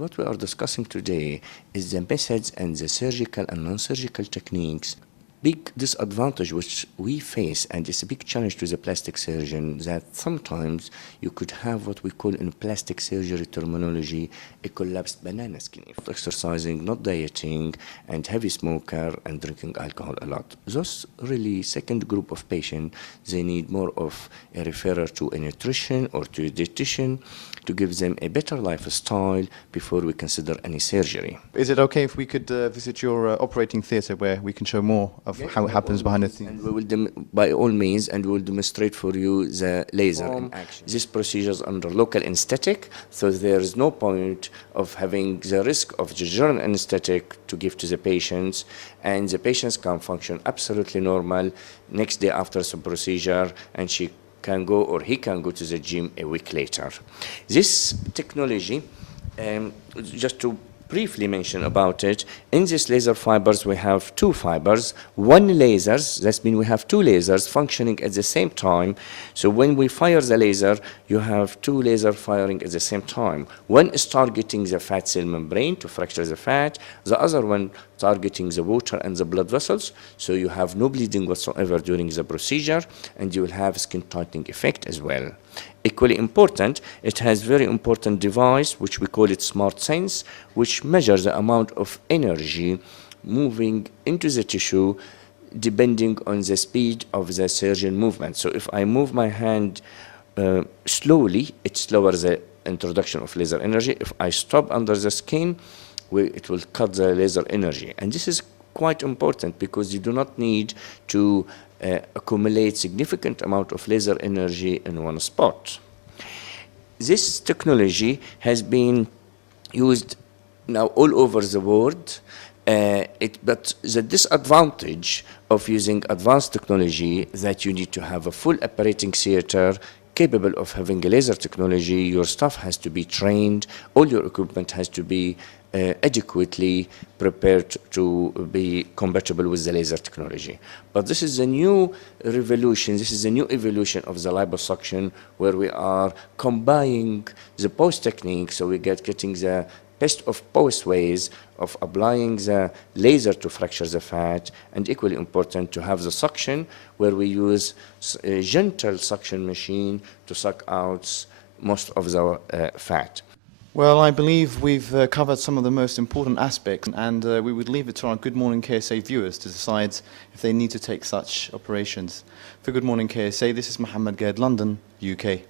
What we are discussing today is the methods and the surgical and non-surgical techniques. Big disadvantage which we face, and it's a big challenge to the plastic surgeon, that sometimes you could have what we call in plastic surgery terminology a collapsed banana skin. Not exercising, not dieting, and heavy smoker and drinking alcohol a lot. Those really second group of patients, they need more of a referrer to a nutrition or to a dietitian to give them a better lifestyle before we consider any surgery. Is it okay if we could visit your operating theatre where we can show more of how it happens behind the scenes? And we will, by all means, and we will demonstrate for you the laser in action. This procedure is under local anesthetic, so there is no point of having the risk of the general anesthetic to give to the patients, and the patients can function absolutely normal next day after the procedure, and she can go or he can go to the gym a week later. This technology, just to briefly mention about it, in these laser fibers we have two fibers, one lasers, that means we have two lasers functioning at the same time. So when we fire the laser, you have two lasers firing at the same time. One is targeting the fat cell membrane to fracture the fat, the other one targeting the water and the blood vessels, so you have no bleeding whatsoever during the procedure, and you will have skin tightening effect as well. Equally important, it has very important device which we call it SmartSense, which measures the amount of energy moving into the tissue depending on the speed of the surgeon movement. So if I move my hand slowly, it lowers the introduction of laser energy. If I stop under the skin, it will cut the laser energy. And this is quite important because you do not need to accumulate significant amount of laser energy in one spot. This technology has been used now all over the world, but the disadvantage of using advanced technology that you need to have a full operating theater capable of having a laser technology. Your staff has to be trained, all your equipment has to be adequately prepared to be compatible with the laser technology. But this is a new revolution, this is a new evolution of the liposuction, where we are combining the post technique, so we getting the best of both ways of applying the laser to fracture the fat, and equally important to have the suction, where we use a gentle suction machine to suck out most of the fat. Well, I believe we've covered some of the most important aspects, and we would leave it to our Good Morning KSA viewers to decide if they need to take such operations. For Good Morning KSA, this is Mohammed Gaid, London, UK.